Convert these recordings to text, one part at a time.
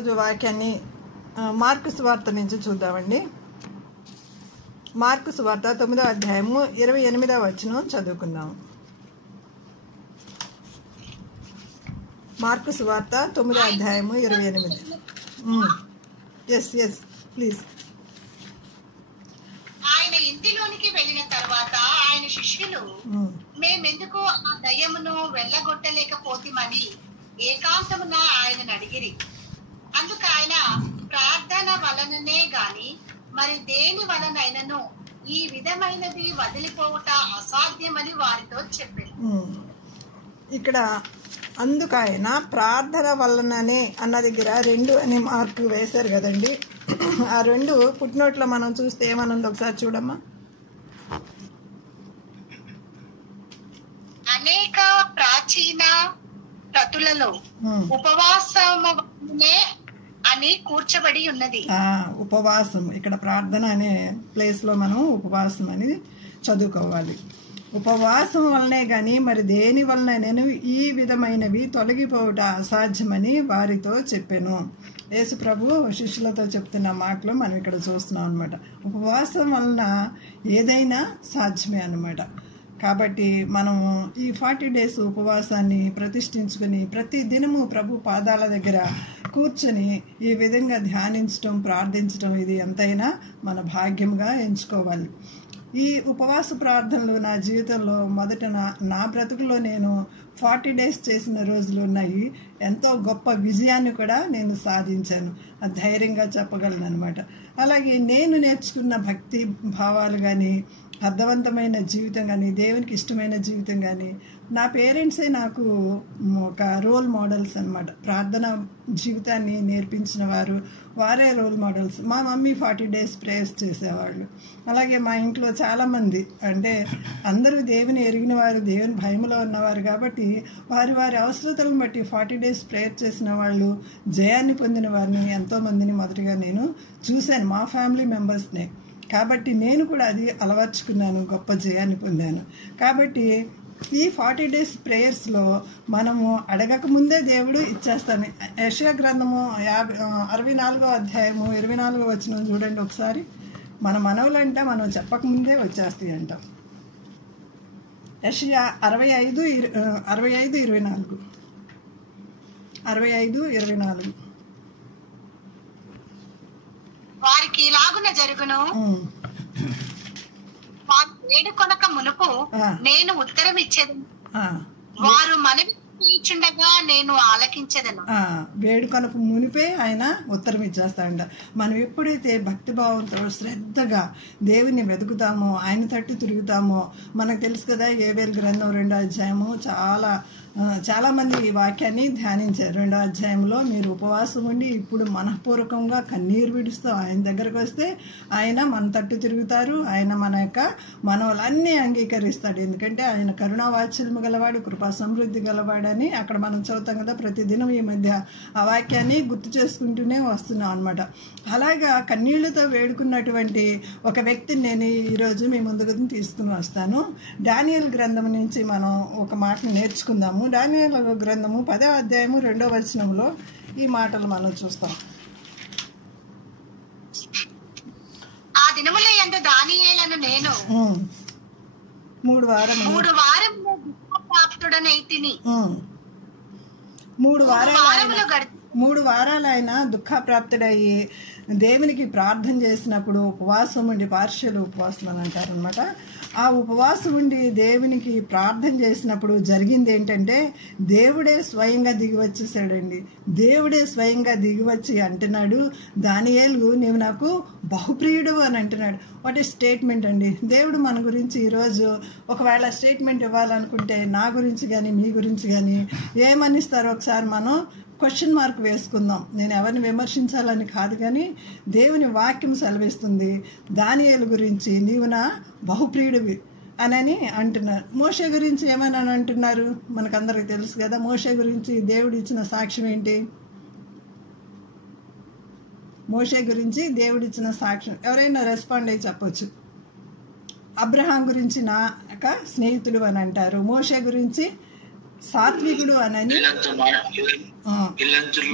రోజు వాక్యాన్ని మార్కు సువార్త నుంచి చూద్దామండి. మార్కు సువార్త 9వ అధ్యాయము 28వ వచనం చదువుకుందాం. మార్కు సువార్త 9వ అధ్యాయము 28. Yes please. ఆయన ఇంటిలోనికి వెళ్ళిన తర్వాత ఆయన శిష్యులు మేమెందుకు ఆ దయ్యమును వెళ్ళగొట్టలేకపోతేమని ఏకాంతమున ఆయనను అడిగిరి. అందుకు ఆయన ప్రార్థన వలననే గాని మరి దేని వలనైనను ఈ విధమైనది వదిలిపోవుట అసాధ్యమని వారితో చెప్పారు. ఇక్కడ అందుకు ఆయన ప్రార్థన వలననే అన్న దగ్గర 2 అని మార్కు వేశారు కదండి. ఆ 2 పుట్టినోట్లో మనం చూస్తే ఏమనుంది ఒకసారి చూడమ్మా. అనేక ప్రాచీన ప్రతులలో ఉపవాసమే అని కూర్చబడి ఉన్నది. ఉపవాసం, ఇక్కడ ప్రార్థన అనే ప్లేస్ లో మనం ఉపవాసం అని చదువుకోవాలి. ఉపవాసం వలనే గాని మరి దేని వలన నేను ఈ విధమైనవి తొలగిపోవుట అసాధ్యమని వారితో చెప్పాను. యేసు ప్రభు శిష్యులతో చెప్తున్న మాటలు మనం ఇక్కడ చూస్తున్నాం అనమాట. ఉపవాసం వలన ఏదైనా సాధ్యమే అనమాట. కాబట్టి మనము ఈ 40 days ఉపవాసాన్ని ప్రతిష్ఠించుకొని ప్రతి దినము ప్రభు పాదాల దగ్గర కూర్చొని ఈ విధంగా ధ్యానించడం, ప్రార్థించడం ఇది ఎంతైనా మన భాగ్యంగా ఎంచుకోవాలి. ఈ ఉపవాస ప్రార్థనలు నా జీవితంలో మొదట నా బ్రతుకులో నేను 40 days చేసిన రోజులు ఉన్నాయి. ఎంతో గొప్ప విజయాన్ని కూడా నేను సాధించాను, ధైర్యంగా చెప్పగలను అనమాట. అలాగే నేను నేర్చుకున్న భక్తి భావాలు కానీ, అర్థవంతమైన జీవితం కానీ, దేవునికి ఇష్టమైన జీవితం కానీ, నా పేరెంట్సే నాకు ఒక రోల్ మోడల్స్ అనమాట. ప్రార్థన జీవితాన్ని నేర్పించిన వారే రోల్ మోడల్స్. మా మమ్మీ 40 days ప్రేయర్స్ చేసేవాళ్ళు. అలాగే మా ఇంట్లో చాలామంది, అంటే అందరూ దేవుని ఎరిగిన వారు, దేవుని భయములో ఉన్నవారు కాబట్టి వారి అవసరతలను బట్టి 40 days ప్రేయర్ చేసిన వాళ్ళు జయాన్ని పొందిన వారిని ఎంతోమందిని మొదటిగా నేను చూశాను, మా ఫ్యామిలీ మెంబర్స్నే. కాబట్టి నేను కూడా అది అలవర్చుకున్నాను, గొప్ప జయాన్ని పొందాను. కాబట్టి ఈ 40 days ప్రేయర్స్లో మనము అడగక ముందే దేవుడు ఇచ్చేస్తాను. యెషయా గ్రంథము 64వ అధ్యాయము 24వ వచనం చూడండి ఒకసారి. మన మనవులంటే మనం చెప్పకముందే వచ్చేస్తాయి అంటాం. యెషయా 65:24 వారికి ఇలాగున జరుగును, వారు వేడుకొనక మునుపు నేను ఉత్తరం ఇచ్చేదను, వారు మనవి చేయుచుండగా నేను ఆలకించేదను. వేడుకొనకు మునిపే ఆయన ఉత్తరం ఇచ్చేస్తాడంట. మనం ఎప్పుడైతే భక్తిభావంతో శ్రద్ధగా దేవుని వెతుకుతామో, ఆయన తట్టు తిరుగుతామో, మనకు తెలుసు కదా యోవేలు గ్రంథం 2వ అధ్యాయము చాలా మంది ఈ వాక్యాన్ని ధ్యానించారు. 2వ అధ్యాయంలో మీరు ఉపవాసం ఉండి ఇప్పుడు మనఃపూర్వకంగా కన్నీరు విడుస్తూ ఆయన దగ్గరకు వస్తే ఆయన మన తట్టు తిరుగుతారు. ఆయన మన యొక్క మనవలన్నీ అంగీకరిస్తాడు. ఎందుకంటే ఆయన కరుణావాత్సల్యము గలవాడు, కృపా సమృద్ధి గలవాడని అక్కడ మనం చదువుతాం కదా. ప్రతిదినం ఈ మధ్య ఆ వాక్యాన్ని గుర్తు చేసుకుంటూనే వస్తున్నాం అనమాట. అలాగా కన్నీళ్లతో వేడుకున్నటువంటి ఒక వ్యక్తిని నేను ఈరోజు మీ ముందుకు తీసుకుని వస్తాను. దానియేలు గ్రంథం నుంచి మనం ఒక మాటను నేర్చుకుందాము. దానియేలు గ్రంథము 10వ అధ్యాయము 2వ వచనంలో ఈ మాటలు మనం చూస్తాం. ఆ దినముల యందు దానియేలును నేను 3 వారములు దుఃఖప్రాప్తుడనైతిని. 3 వారాలు ఆయన దుఃఖప్రాప్తుడయ్యి దేవునికి ప్రార్థన చేసినప్పుడు ఉపవాసం ఉండి, పార్షియల్ ఉపవాసం అని అంటారు అనమాట. ఆ ఉపవాసం ఉండి దేవునికి ప్రార్థన చేసినప్పుడు జరిగింది ఏంటంటే దేవుడే స్వయంగా దిగి వచ్చేసాడండి. దేవుడే స్వయంగా దిగివచ్చి అంటున్నాడు, దానియేలు నీవు నాకు బహుప్రియుడు అని అంటున్నాడు. వాట్ ఏ స్టేట్మెంట్ అండి. దేవుడు మన గురించి ఈరోజు ఒకవేళ స్టేట్మెంట్ ఇవ్వాలనుకుంటే నా గురించి కానీ మీ గురించి కానీ ఏమనిస్తారో ఒకసారి మనం క్వశ్చన్ మార్క్ వేసుకుందాం. నేను ఎవరిని విమర్శించాలని కాదు, కానీ దేవుని వాక్యం సెలవిస్తుంది దానియేలు గురించి నీవు నా బహుప్రియుడివి అని అంటున్నారు. మోషే గురించి ఏమైనా అంటున్నారు మనకందరికి తెలుసు కదా. మోషే గురించి దేవుడు ఇచ్చిన సాక్ష్యం ఏంటి? మోషే గురించి దేవుడిచ్చిన సాక్ష్యం ఎవరైనా రెస్పాండ్ అయ్యి చెప్పొచ్చు. అబ్రహాం గురించి నాక స్నేహితుడు అని అంటారు. మోషే గురించి సాత్వికుడు అని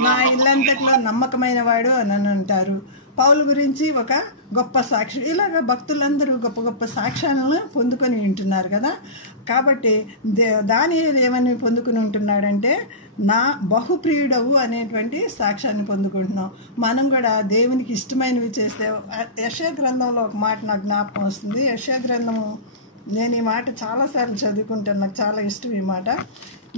నా ఇల్లంతట్లో నమ్మకమైన వాడు అని అంటారు. పౌలు గురించి ఒక గొప్ప సాక్షి. ఇలాగ భక్తులందరూ గొప్ప గొప్ప సాక్ష్యాలను పొందుకొని ఉంటున్నారు కదా. కాబట్టి దానియేలు ఏమని పొందుకుని ఉంటున్నాడంటే, నా బహుప్రియుడవు అనేటువంటి సాక్ష్యాన్ని పొందుకుంటున్నాం. మనం కూడా దేవునికి ఇష్టమైనవి చేస్తే, యెషయా గ్రంథంలో ఒక మాట నాకు జ్ఞాపకం వస్తుంది. యెషయా గ్రంథము, నేను ఈ మాట చాలాసార్లు చదువుకుంటాను, నాకు చాలా ఇష్టం ఈ మాట.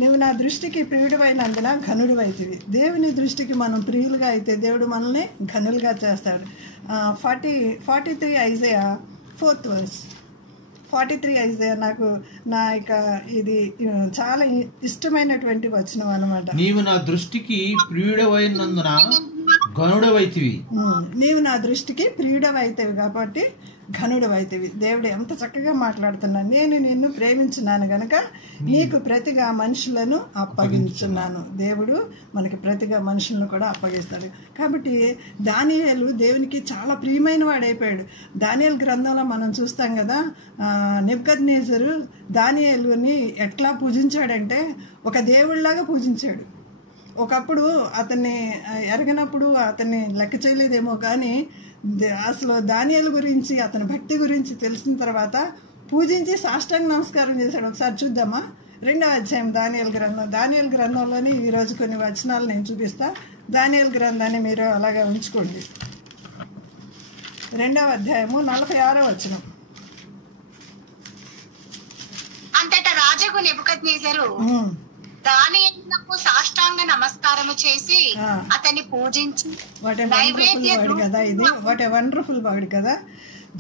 నువ్వు నా దృష్టికి ప్రియుడివైనందున ఘనుడివైతివి. దేవుని దృష్టికి మనం ప్రియులుగా అయితే దేవుడు మనల్ని ఘనులుగా చేస్తాడు. 43 ఐజయా 4th verse. 43 ఐజయా నాకు ఇది చాలా ఇష్టమైనటువంటి వచనం అన్నమాట. నీవు నా దృష్టికి ప్రియుడవైనందున ఘనుడవైతివి. నీవు నా దృష్టికి ప్రియుడవైతివి కాబట్టి ఘనుడవైతివి. దేవుడు ఎంత చక్కగా మాట్లాడుతున్నాను. నేను నిన్ను ప్రేమించున్నాను గనక నీకు ప్రతిగా మనుషులను అప్పగించున్నాను. దేవుడు మనకి ప్రతిగా మనుషులను కూడా అప్పగిస్తాడు. కాబట్టి దానియేలు దేవునికి చాలా ప్రియమైన వాడైపోయాడు. దానియేలు గ్రంథంలో మనం చూస్తాం కదా, నెబుకద్నెజరు దానియేలుని ఎట్లా పూజించాడంటే ఒక దేవుళ్ళలాగా పూజించాడు. ఒకప్పుడు అతన్ని ఎరగనప్పుడు అతన్ని లెక్క చేయలేదేమో, కానీ అసలు దానియేలు గురించి, అతని భక్తి గురించి తెలిసిన తర్వాత పూజించి సాష్టాంగ నమస్కారం చేశాడు. ఒకసారి చూద్దామా? 2వ అధ్యాయం దానియేలు గ్రంథంలోని ఈరోజు కొన్ని వచనాలు నేను చూపిస్తా. దానియేలు గ్రంథాన్ని మీరు అలాగా ఉంచుకోండి. 2వ అధ్యాయము 46వ వచనం. అంతటా రాజుకు నెబుకద్నెజరు దానియేలునకు సాష్టాంగ నమస్కారము చేసి అతన్ని పూజించి, వాట్ ఏ వండర్ఫుల్ వర్డ్ కదా.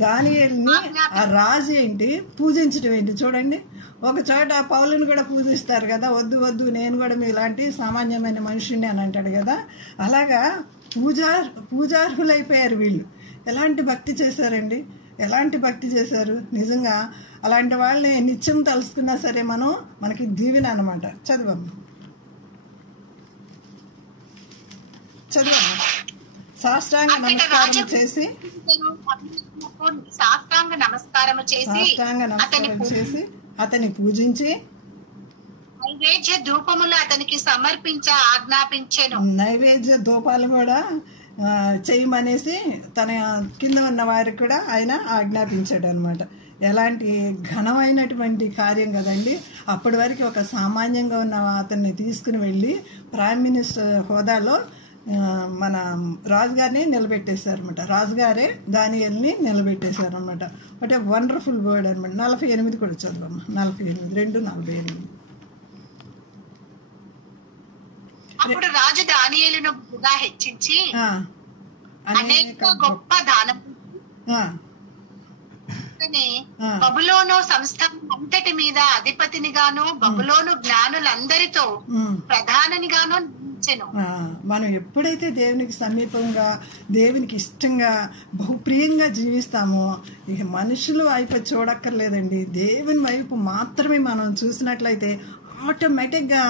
దానియేలుని ఆ రాజు ఏంటి, పూజించడం ఏంటి చూడండి. ఒక చోట పౌలుని కూడా పూజిస్తారు కదా, వద్దు నేను కూడా మీలాంటి సామాన్యమైన మనుషుని అని అంటాడు కదా. అలాగా పూజార్హులైపోయారు వీళ్ళు. ఎలాంటి భక్తి చేశారండి, ఎలాంటి భక్తి చేశారు నిజంగా. అలాంటి వాళ్ళని నిత్యం తలుసుకున్నా సరే మనకి దీవెన అనమాట. చదవమ్మా. సాష్టాంగ నమస్కారం చేసి అతన్ని పూజించి నైవేద్య ధూపములు అతనికి సమర్పించ ఆజ్ఞాపించెను. నైవేద్య ధూపాలు కూడా చేయమనేసి తన కింద ఉన్న వారికి కూడా ఆయన ఆజ్ఞాపించాడు అనమాట. ఎలాంటి ఘనమైనటువంటి కార్యం కదండి. అప్పటి వరకు ఒక సామాన్యంగా ఉన్న అతన్ని తీసుకుని వెళ్ళి ప్రైమ్ మినిస్టర్ హోదాలో మన రాజుగారిని నిలబెట్టేశారనమాట. రాజుగారే దానియేలుని నిలబెట్టేశారనమాట. బట్ వండర్ఫుల్ వర్డ్ అనమాట. 48 కూడా చదవమ్మా. 48. అప్పుడు రాజు దానియేలును బహుగా హెచ్చించి అనేక గొప్ప దానం బబులోను సంస్థ అంతటి మీద అధిపతినిగాను బబులోను జ్ఞానులందరితో ప్రధానిగాను నియమించెను. మనం ఎప్పుడైతే దేవునికి సమీపంగా, దేవునికి ఇష్టంగా, బహుప్రియంగా జీవిస్తామో ఇక మనుషులు వైపు చూడక్కర్లేదండి. దేవుని వైపు మాత్రమే మనం చూసినట్లయితే ఆటోమేటిక్గా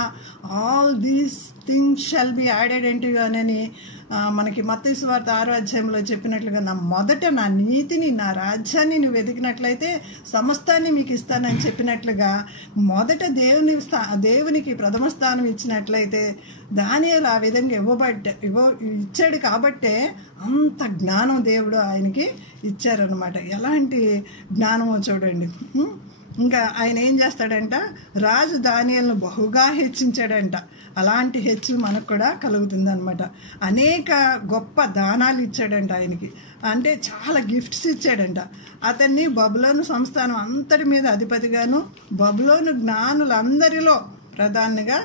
all these things shall be added into you అని మనకి మత్తయి సువార్త 6వ అధ్యాయంలో చెప్పినట్లుగా, నా నీతిని, నా రాజ్యాన్ని నువ్వు వెతికినట్లయితే సమస్తాన్ని మీకు ఇస్తానని చెప్పినట్లుగా మొదట దేవునికి ప్రథమ స్థానం ఇచ్చినట్లయితే దానియేలు ఆ విధంగా ఇచ్చాడు. కాబట్టే అంత జ్ఞానం దేవుడు ఆయనకి ఇచ్చారనమాట. ఎలాంటి జ్ఞానమో చూడండి. ఇంకా ఆయన ఏం చేస్తాడంట, రాజు దానియేలును బహుగా హెచ్చించాడంట. అలాంటి హెచ్చులు మనకు కూడా కలుగుతుంది అనమాట. అనేక గొప్ప దానాలు ఇచ్చాడంట ఆయనకి. అంటే చాలా గిఫ్ట్స్ ఇచ్చాడంట. అతన్ని బబులోను సంస్థానం అంతటి మీద అధిపతిగాను బబులోను జ్ఞానులందరిలో ప్రధానిగా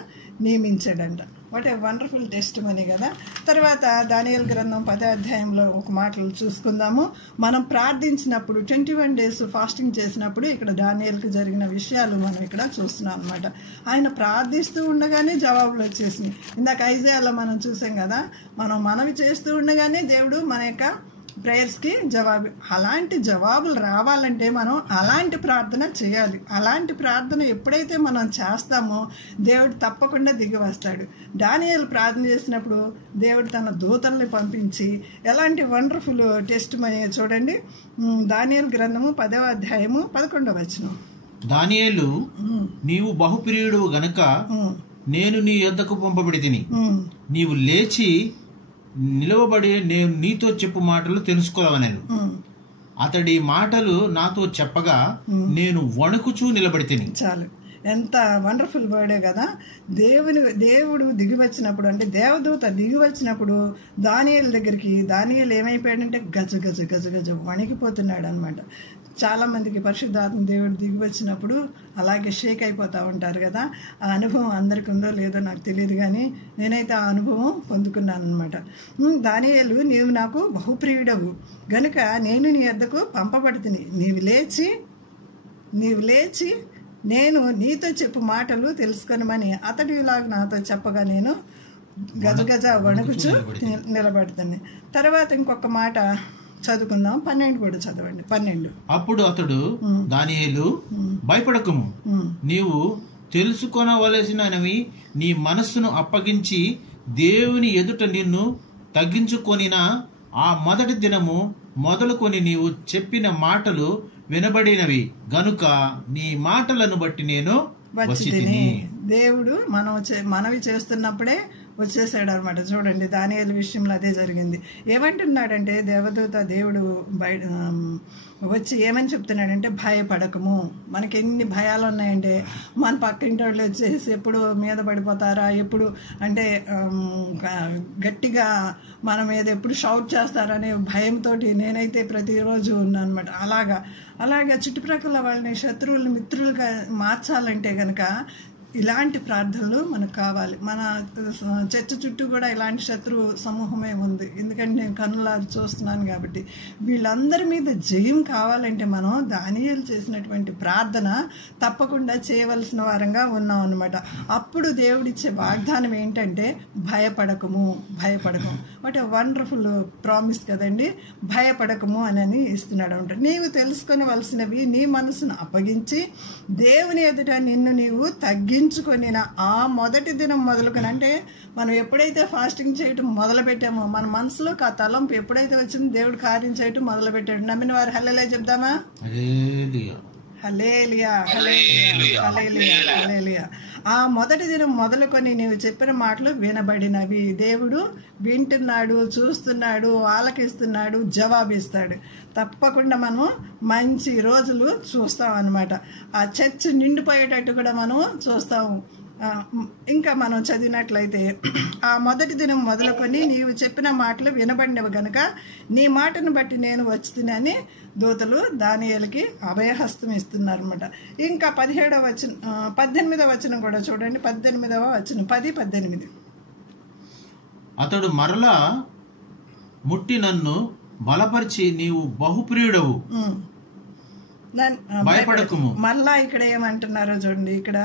నియమించాడంట. What a wonderful testimony కదా. తర్వాత దానియేలు గ్రంథం 10వ అధ్యాయంలో ఒక మాటలు చూసుకుందాము. మనం ప్రార్థించినప్పుడు 21 days ఫాస్టింగ్ చేసినప్పుడు ఇక్కడ దానియేలుకి జరిగిన విషయాలు మనం ఇక్కడ చూస్తున్నాం అనమాట. ఆయన ప్రార్థిస్తూ ఉండగానే జవాబులు వచ్చేసినాయి. ఇందాక ఐజయాలో మనం చూసాం కదా, మనం మనవి చేస్తూ ఉండగానే దేవుడు మన యొక్క ప్రేయర్స్కి అలాంటి జవాబులు రావాలంటే మనం అలాంటి ప్రార్థన చేయాలి. అలాంటి ప్రార్థన ఎప్పుడైతే మనం చేస్తామో దేవుడు తప్పకుండా దిగి వస్తాడు. దానియేలు ప్రార్థన చేసినప్పుడు దేవుడు తన దూతల్ని పంపించి ఎలాంటి వండర్ఫుల్ టెస్ట్ మనీ చూడండి. దానియేలు గ్రంథము 10వ అధ్యాయము 11వ వచనం. దానియేలు నీవు బహుప్రియుడు గనుక నేను నీ యొద్దకు పంపబడితిని. నీవు లేచి నిలవబడి నేను నీతో చెప్పు మాటలు తెలుసుకోవాలను. అతడి మాటలు నాతో చెప్పగా నేను వణుకుచూ నిలబడితిని. చాలు, ఎంత వండర్ఫుల్ వర్డే కదా. దేవుడు దిగి వచ్చినప్పుడు, అంటే దేవదూత దిగి వచ్చినప్పుడు దానియేలు దగ్గరికి, దానియేలు ఏమైపోయాడంటే గజ గజ గజ గజ వణికిపోతున్నాడు అనమాట. చాలా మందికి పరిశుద్ధాత్మ దేవుడు దిగి వచ్చినప్పుడు అలాగే షేక్ అయిపోతూ ఉంటారు కదా. ఆ అనుభవం అందరికి ఉందో లేదో నాకు తెలియదు, కానీ నేనైతే ఆ అనుభవం పొందుకున్నాను అనమాట. దానియేలు, నీవు నాకు బహుప్రియుడవు గనుక నేను నీ వద్దకు పంపబడితిని. నీవు లేచి నేను నీతో చెప్పు మాటలు తెలుసుకొనమని అతడు ఇలాగ నాతో చెప్పగా నేను గజగజ వణుకుచు నిలబడుతుంది. తర్వాత ఇంకొక మాట చదువుకుందాం, 12 కూడా చదవండి. 12. అప్పుడు అతడు దానియేలు, భయపడకుము, నీవు తెలుసుకొనవలసినవి నీ మనస్సును అప్పగించి దేవుని ఎదుట నిన్ను తగ్గించుకొనిన ఆ మొదటి దినము మొదలుకొని నీవు చెప్పిన మాటలు వినబడినవి గనుక నీ మాటలను బట్టి నేను వచ్చితిని. దేవుడు మనవి చేస్తున్నప్పుడే వచ్చేసాడు అనమాట. చూడండి, దానియేలు విషయంలో అదే జరిగింది. ఏమంటున్నాడంటే దేవుడు వచ్చి ఏమని చెప్తున్నాడంటే, భయపడకము. మనకి ఎన్ని భయాలు ఉన్నాయంటే, మన పక్కింటి వాళ్ళు వచ్చేసి ఎప్పుడు మీద పడిపోతారా, ఎప్పుడు అంటే గట్టిగా మన మీద ఎప్పుడు షౌట్ చేస్తారనే భయంతో నేనైతే ప్రతిరోజు ఉన్నాను అనమాట. అలాగా చుట్టుప్రక్కల వాళ్ళని శత్రువులు మిత్రులుగా మార్చాలంటే కనుక ఇలాంటి ప్రార్థనలు మనకు కావాలి. మన చర్చ చుట్టూ కూడా ఇలాంటి శత్రు సమూహమే ఉంది, ఎందుకంటే నేను కన్నులారు చూస్తున్నాను కాబట్టి. వీళ్ళందరి మీద జయం కావాలంటే మనం దానియేలు చేసినటువంటి ప్రార్థన తప్పకుండా చేయవలసిన వారంగా ఉన్నాం అనమాట. అప్పుడు దేవుడిచ్చే వాగ్దానం ఏంటంటే, భయపడకము. వాట్ ఏ వండర్ఫుల్ ప్రామిస్ కదండి. భయపడకము అని ఇస్తున్నాడు అనమాట. నీవు తెలుసుకొనవలసినవి నీ మనసును అప్పగించి దేవుని ఎదుట నిన్ను నీవు తగ్గించుకొని ఆ మొదటి దినం మొదలుకొని, అంటే మనం ఎప్పుడైతే ఫాస్టింగ్ చేయటం మొదలు పెట్టామో మన మనసులోకి ఆ తలంపు ఎప్పుడైతే వచ్చిందో దేవుడు కార్యం చేయటం మొదలు పెట్టాడు. నమ్మిన వారు హల్లెలూయా చెప్దామా? హల్లెలూయా, హల్లెలూయా, హల్లెలూయా, హల్లెలూయా. ఆ మొదటి దినం మొదలుకొని నీవు చెప్పిన మాటలు వినబడినవి. దేవుడు వింటున్నాడు, చూస్తున్నాడు, ఆలకిస్తున్నాడు, జవాబిస్తాడు. తప్పకుండా మనం మంచి రోజులు చూస్తాం అన్నమాట. ఆ చర్చ్ నిండిపోయేటట్టు కూడా మనం చూస్తాము. ఇంకా మనం చదివినట్లయితే, ఆ మొదటి దినం మొదలుకొని నీవు చెప్పిన మాటలు వినబడినవి గనుక నీ మాటను బట్టి నేను వచ్చుతున్నానని దూతలు దానియేలుకి అభయహస్తం ఇస్తున్నారన్నమాట. ఇంకా 18వ వచనం కూడా చూడండి. 18వ వచనం, 10-18. అతడు మరలా ముట్టి నన్ను బలపరిచి, నీవు బహుప్రియుడవు, భయపడకుము. మళ్ళా ఇక్కడ ఏమంటున్నారో చూడండి. ఇక్కడ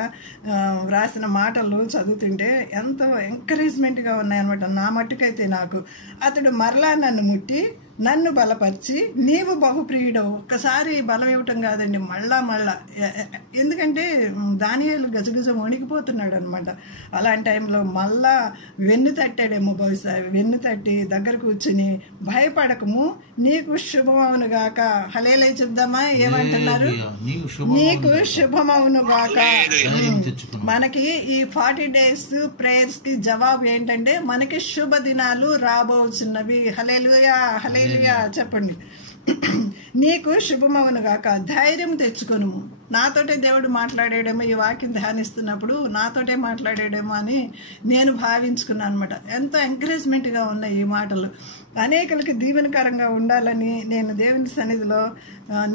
రాసిన మాటలు చదువుతుంటే ఎంతో ఎంకరేజ్మెంట్ గా ఉన్నాయన్నమాట. నా మట్టుకైతే నాకు, అతడు మరలా నన్ను ముట్టి నన్ను బలపరిచి నీవు బహుప్రియుడవు. ఒక్కసారి బలం ఇవ్వటం కాదండి, మళ్ళా. ఎందుకంటే దానియేలు గజగజ వణికిపోతున్నాడు అనమాట. అలాంటి టైంలో మళ్ళా వెన్ను తట్టాడేమో, బహుశా వెన్ను తట్టి దగ్గర కూర్చుని, భయపడకము, నీకు శుభమవును గాక. హల్లెలూయా చెప్దామా? ఏమంటున్నారు? నీకు శుభమవును గాక. మనకి ఈ 40 days ప్రేయర్స్ కి జవాబు ఏంటంటే, మనకి శుభ దినాలు రాబోతున్నవి. హల్లెలూయా, హల్లెలూయా చెప్పండి. నీకు శుభమవును గాక, ధైర్యం తెచ్చుకొనుము. నాతోటే దేవుడు మాట్లాడేడేమో, ఈ వాక్యం ధ్యానిస్తున్నప్పుడు నాతోటే మాట్లాడేడేమో అని నేను భావించుకున్నాను అనమాట. ఎంతో ఎంకరేజ్మెంట్గా ఉన్నాయి ఈ మాటలు. అనేకులకి దీవెనకరంగా ఉండాలని నేను దేవుని సన్నిధిలో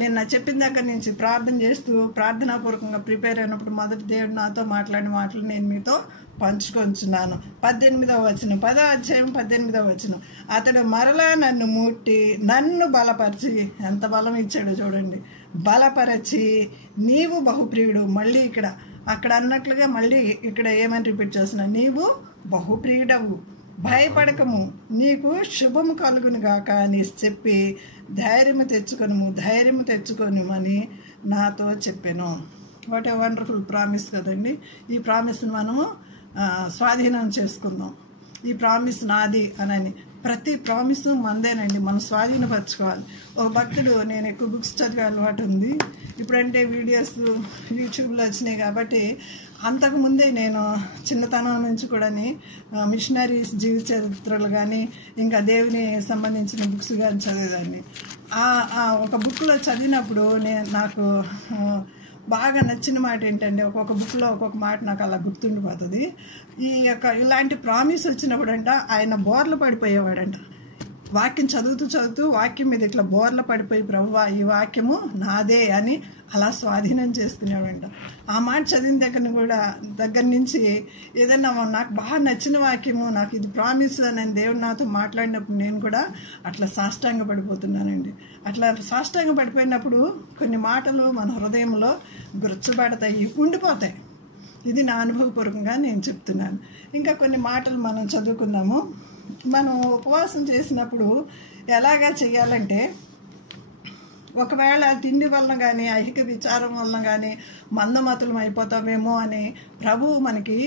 నిన్న చెప్పిన దగ్గర నుంచి ప్రార్థన చేస్తూ ప్రార్థనాపూర్వకంగా ప్రిపేర్ అయినప్పుడు మొదటి దేవుడు నాతో మాట్లాడిన మాటలు నేను మీతో పంచుకొంచున్నాను. 18వ వచనం, 10వ అధ్యాయం 18వ వచనం. అతడు మరలా నన్ను ముట్టి నన్ను బలపరిచి, ఎంత బలం ఇచ్చాడో చూడండి, బలపరచి నీవు బహుప్రియుడు. మళ్ళీ అక్కడ అన్నట్లుగా మళ్ళీ ఇక్కడ ఏమని రిపీట్ చేస్తున్నా, నీవు బహుప్రియుడవు, భయపడకము, నీకు శుభము కలుగును గాక అని చెప్పి ధైర్యము తెచ్చుకొనుమని నాతో చెప్పాను. వాట్ ఏ వండర్ఫుల్ ప్రామిస్ కదండి. ఈ ప్రామిస్ని మనము స్వాధీనం చేసుకుందాం. ఈ ప్రామిస్ నాది అనని ప్రతి ప్రామిస్ మందేనండి, మనం స్వాధీనపరచుకోవాలి. ఒక భక్తుడు, నేను ఎక్కువ బుక్స్ చదివే అలవాటు ఉంది, ఇప్పుడంటే వీడియోస్ యూట్యూబ్లో వచ్చినాయి కాబట్టి, అంతకుముందే నేను చిన్నతనం నుంచి కూడా మిషనరీస్ జీవిత చరిత్రలు కానీ ఇంకా దేవుని సంబంధించిన బుక్స్ కానీ చదివేదాన్ని. ఒక బుక్లో చదివినప్పుడు నాకు బాగా నచ్చిన మాట ఏంటంటే, ఒక్కొక్క బుక్లో ఒక్కొక్క మాట నాకు అలా గుర్తుండిపోతుంది. ఇలాంటి ప్రామిస్ వచ్చినప్పుడు అంట ఆయన బోర్లు పడిపోయేవాడంట. వాక్యం చదువుతూ వాక్యం మీద ఇట్లా బోర్ల పడిపోయి, ప్రభువా ఈ వాక్యము నాదే అని అలా స్వాధీనం చేసుకునేవాడంట. ఆ మాట చదివిన దగ్గర నుంచి ఏదైనా నాకు బాగా నచ్చిన వాక్యము, నాకు ఇది ప్రామిస్ అని దేవుడు నాతో మాట్లాడినప్పుడు నేను కూడా అట్లా సాష్టాంగ పడిపోతున్నానండి. అట్లా సాష్టాంగ పడిపోయినప్పుడు కొన్ని మాటలు మన హృదయంలో గుర్చబడతాయి, ఉండిపోతాయి. ఇది నా అనుభవపూర్వకంగా నేను చెప్తున్నాను. ఇంకా కొన్ని మాటలు మనం చదువుకుందాము. మనం ఉపవాసం చేసినప్పుడు ఎలాగా చేయాలంటే, ఒకవేళ తిండి వలన కానీ ఐహిక విచారం వలన కానీ మందమతులం అయిపోతామేమో అని ప్రభువు మనకి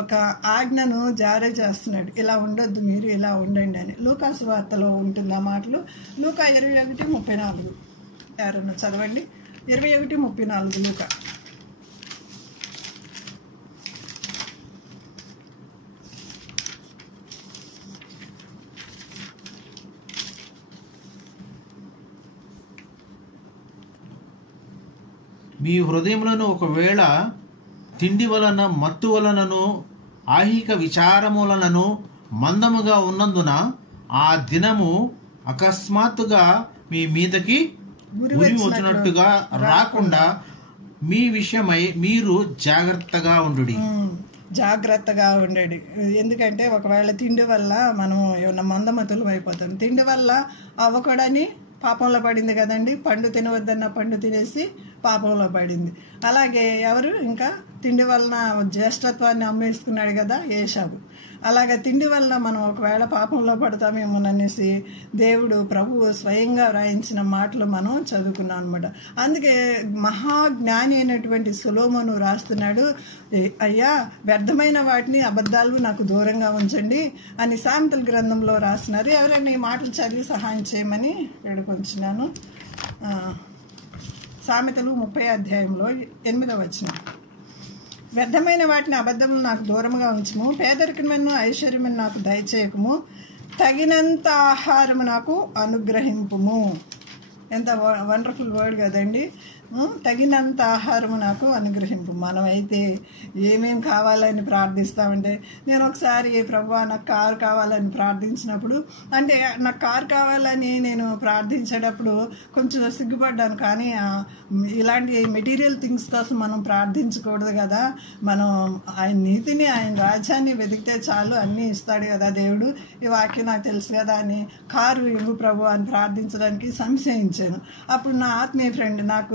ఒక ఆజ్ఞను జారీ చేస్తున్నాడు. ఇలా ఉండొద్దు, మీరు ఇలా ఉండండి అని. లూకా సువార్తలో ఉంటుంది ఆ మాటలు. లూకా 21:34 ఎవరన్నా చదవండి. 21:34 లూకా. మీ హృదయములను ఒకవేళ తిండి వలన మత్తు వలనను ఐహిక విచారములనను మందముగా ఉన్నందున ఆ దినము అకస్మాత్తుగా మీ మీదకి ఉరి వచ్చినట్టుగా రాకుండా మీ విషయమై మీరు జాగ్రత్తగా ఉండండి. ఎందుకంటే ఒకవేళ తిండి వల్ల మనం ఏమన్నా మందమతులు అయిపోతాం. తిండి వల్ల అవ్వకూడని పాపంలో పడింది కదండి. పండు తినవద్దన్న పండు తినేసి పాపంలో పడింది. అలాగే ఎవరు ఇంకా తిండి వలన జ్యేష్ఠత్వాన్ని అమ్మేసుకున్నాడు కదా ఏశావు. అలాగే తిండి వల్ల మనం ఒకవేళ పాపంలో పడతామేమోననేసి దేవుడు ప్రభువు స్వయంగా వ్రాయించిన మాటలు మనం చదువుకున్నాం అనమాట. అందుకే మహాజ్ఞాని అయినటువంటి సొలొమోను రాస్తున్నాడు, అయ్యా వ్యర్థమైన వాటిని అబద్ధాలు నాకు దూరంగా ఉంచండి అని సామెతల గ్రంథంలో రాస్తున్నారు. ఎవరైనా ఈ మాటలు చదివి సహాయం చేయమని వేడుకొంచున్నాను. సామెతలు 30:8 వ్యర్థమైన వాటిని అబద్ధములు నాకు దూరంగా ఉంచుము, పేదరికమైన ఐశ్వర్యమైన నాకు దయచేయకము, తగినంత ఆహారము నాకు అనుగ్రహింపుము. ఎంత వండర్ఫుల్ వర్డ్ కదండి. తగినంత ఆహారము నాకు అనుగ్రహింపు. మనమైతే ఏమేమి కావాలని ప్రార్థిస్తామంటే, నేను ఒకసారి ప్రభువా నాకు కారు కావాలని ప్రార్థించినప్పుడు, అంటే నాకు కారు కావాలని నేను ప్రార్థించేటప్పుడు కొంచెం సిగ్గుపడ్డాను. కానీ ఇలాంటి మెటీరియల్ థింగ్స్ కోసం మనం ప్రార్థించకూడదు కదా. మనం ఆయన నీతిని, ఆయన రాజ్యాన్ని వెతికితే చాలు, అన్నీ ఇస్తాడు కదా దేవుడు. ఈ వాక్యం నాకు తెలుసు కదా అని కారు ఇవ్వు ప్రభు అని ప్రార్థించడానికి సంశయించాను. అప్పుడు నా ఆత్మీయ ఫ్రెండ్ నాకు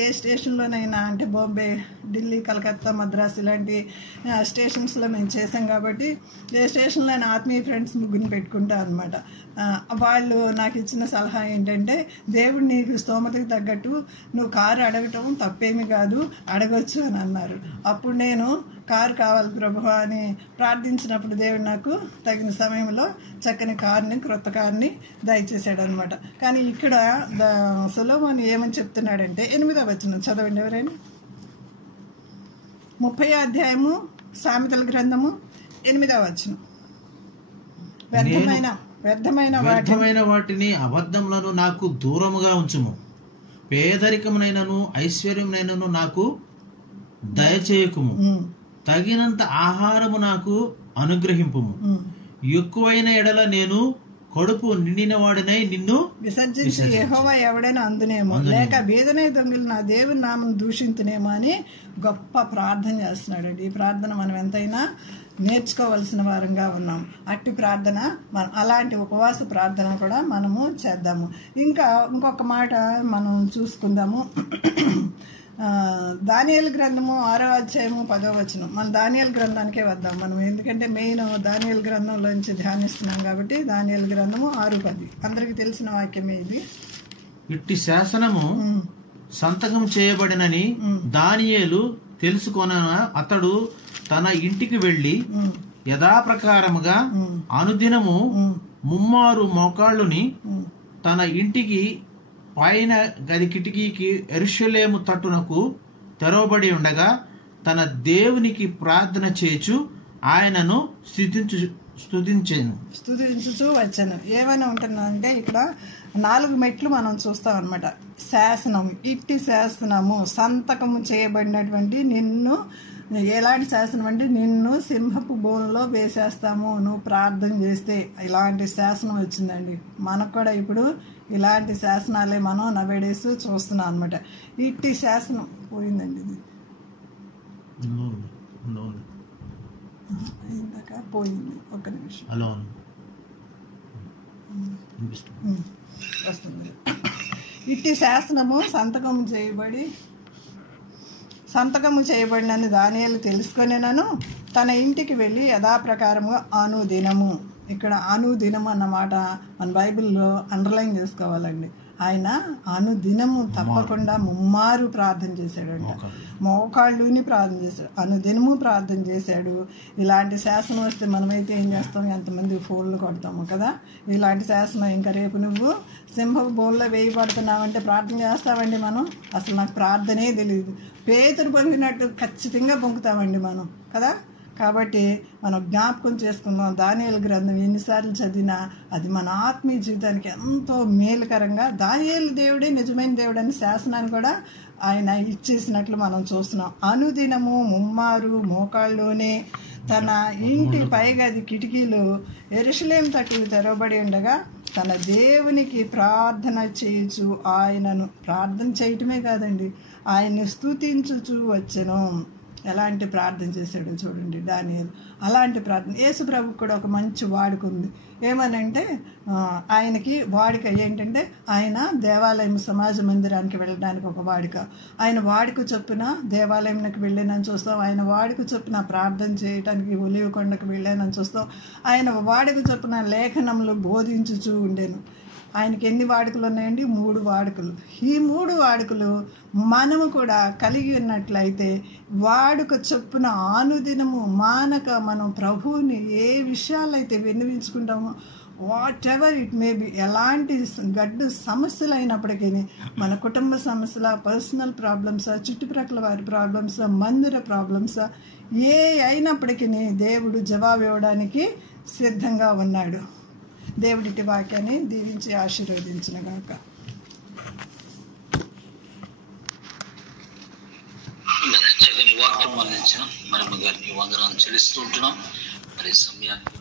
ఏ స్టేషన్లోనైనా, అంటే బాంబే, ఢిల్లీ, కలకత్తా, మద్రాసు ఇలాంటి స్టేషన్స్లో మేము చేసాం కాబట్టి ఏ స్టేషన్లో అయినా ఆత్మీయ ఫ్రెండ్స్ ముగ్గురిని పెట్టుకుంటాం అనమాట. వాళ్ళు నాకు ఇచ్చిన సలహా ఏంటంటే, దేవుడు నీకు స్తోమతకు తగ్గట్టు నువ్వు కారు అడగటం తప్పేమీ కాదు, అడగొచ్చు అని అన్నారు. అప్పుడు నేను కారు కావాలి ప్రభు అని ప్రార్థించినప్పుడు దేవుడు నాకు తగిన సమయంలో చక్కని కారుని, క్రొత్త కారుని దయచేశాడు అనమాట. కానీ ఇక్కడ సొలొమోను ఏమని చెప్తున్నాడంటే, 8వ వచనం చదవండి ఎవరైనా. 30వ అధ్యాయము సామెతల గ్రంథము 8వ వచనం. వ్యర్థమైన వాటిని అబద్ధములను నాకు దూరముగా ఉంచుము, పేదరికమునైనను ఐశ్వర్యమునైనను నాకు దయచేయకుము, తగినంత ఆహారము నాకు అనుగ్రహింపుము, ఎక్కువైన ఎడల నేను కడుపు నిండిన వాడినై నిన్ను విసర్జించి యెహోవా ఎవడైనా అందునేమో, లేక బీదనై దొంగిలి నా దేవుని నామం దూషించునేమో అని గొప్ప ప్రార్థన చేస్తున్నాడు. ఈ ప్రార్థన మనం ఎంతైనా నేర్చుకోవలసిన వారంగా ఉన్నాం. అట్టి ప్రార్థన మనం, అలాంటి ఉపవాస ప్రార్థన కూడా మనము చేద్దాము. ఇంకొక మాట మనం చూసుకుందాము. దానియేలు గ్రంథము 6వ అధ్యాయము 10వ వచనం. మన దానియేలు గ్రంథానికే వద్దాం మనం, ఎందుకంటే మెయిన్ దానియేలు గ్రంథంలోంచి ధ్యానిస్తున్నాం కాబట్టి. దానియేలు గ్రంథము 6:10 అందరికి తెలిసిన వాక్యమే ఇది. ఇట్టి శాసనము సంతకం చేయబడినని దానియేలు తెలుసుకొన అతడు తన ఇంటికి వెళ్లి యథాప్రకారముగా అనుదినము ముమ్మారు మోకాళ్ళుని తన ఇంటికి పైన గది కిటికీకి యెరూషలేము తట్టునకు తెరవబడి ఉండగా తన దేవునికి ప్రార్థన చేయుచు ఆయనను స్తుతించుచూ వచ్చాను. ఏమైనా ఉంటుందంటే ఇక్కడ 4 మెట్లు మనం చూస్తాం అనమాట. శాసనం, ఇట్టి శాసనము సంతకము చేయబడినటువంటి నిన్ను, ఎలాంటి శాసనం అంటే నిన్ను సింహపు బోన్లో వేసేస్తాము నువ్వు ప్రార్థన చేస్తే. ఇలాంటి శాసనం వచ్చిందండి. మనకు కూడా ఇప్పుడు ఇలాంటి శాసనాలే మనం నవేడేస్ చూస్తున్నాం అనమాట. ఇట్టి శాసనం పోయిందండి, ఇది ఇందాక పోయింది. ఒక్క నిమిషం వస్తుంది. ఇట్టి శాసనము సంతకము చేయబడినని దానియేలు తెలుసుకొనినను తన ఇంటికి వెళ్ళి యథాప్రకారముగా అనుదినము, ఇక్కడ అనుదినము అన్నమాట మన బైబిల్లో అండర్లైన్ చేసుకోవాలండి. ఆయన అనుదినము తప్పకుండా ముమ్మారు ప్రార్థన చేశాడంట. మోకాళ్ళుని ప్రార్థన చేశాడు, అనుదినము ప్రార్థన చేశాడు. ఇలాంటి శాసనం వస్తే మనమైతే ఏం చేస్తాం, ఎంతమంది ఫోన్లు కొడతాము కదా. ఇలాంటి శాసనం ఇంకా రేపు నువ్వు సింహపు బోన్లో వేయబడుతున్నావంటే ప్రార్థన చేస్తామండి మనం? అసలు నాకు ప్రార్థనే తెలియదు. పేతురు పొంగినట్టు ఖచ్చితంగా పొంగుతామండి మనం కదా. కాబట్టి మనం జ్ఞాపకం చేసుకుందాం, దానియేలు గ్రంథం ఎన్నిసార్లు చదివినా అది మన ఆత్మీయ జీవితానికి ఎంతో మేలుకరంగా, దానియేలు దేవుడే నిజమైన దేవుడు అని శాసనాన్ని కూడా ఆయన ఇచ్చేసినట్లు మనం చూస్తున్నాం. అనుదినము ముమ్మారు మోకాళ్ళలోనే తన ఇంటి పైగది కిటికీలు యెరూషలేము తట్టు తెరవబడి ఉండగా తన దేవునికి ప్రార్థన చేయుచు ఆయనను, ప్రార్థన చేయటమే కాదండి, ఆయన్ని స్తుతించుచు వచ్చెను. ఎలాంటి ప్రార్థన చేశాడో చూడండి దానియేలు. అలాంటి ప్రార్థన యేసు ప్రభుకు కూడా ఒక మంచి వాడుక ఉంది. ఏమనంటే ఆయనకి వాడుక ఏంటంటే ఆయన దేవాలయం సమాజ మందిరానికి వెళ్ళడానికి ఒక వాడుక. ఆయన వాడుక చొప్పున దేవాలయంకి వెళ్ళానని చూస్తాం. ఆయన వాడుక చొప్పున ప్రార్థన చేయడానికి ఒలివ కొండకు వెళ్ళానని చూస్తాం. ఆయన వాడుక చొప్పున లేఖనములు బోధించుచూ ఉండేను. ఆయనకి ఎన్ని వాడుకలు ఉన్నాయండి? 3 వాడుకలు. ఈ 3 వాడుకలు మనము కూడా కలిగి ఉన్నట్లయితే వాడుక చొప్పున అనుదినము మానక మనం ప్రభువుని ఏ విషయాలైతే విన్నవించుకుంటామో, whatever it may be, ఎలాంటి గడ్డు సమస్యలు అయినప్పటికీ, మన కుటుంబ సమస్యల, పర్సనల్ ప్రాబ్లమ్సా, చుట్టుప్రక్కల వారి ప్రాబ్లమ్సా, మందిర ప్రాబ్లమ్సా, ఏ అయినప్పటికీ దేవుడు జవాబు ఇవ్వడానికి సిద్ధంగా ఉన్నాడు. దేవుడిటి వాక్యాన్ని దీవించి ఆశీర్వదించునుగాక. చక్కని వాక్యం అందించిన మరి గారికి వందనాలు చెల్లిస్తూ ఉంటున్నాం. మరి సమయాన్ని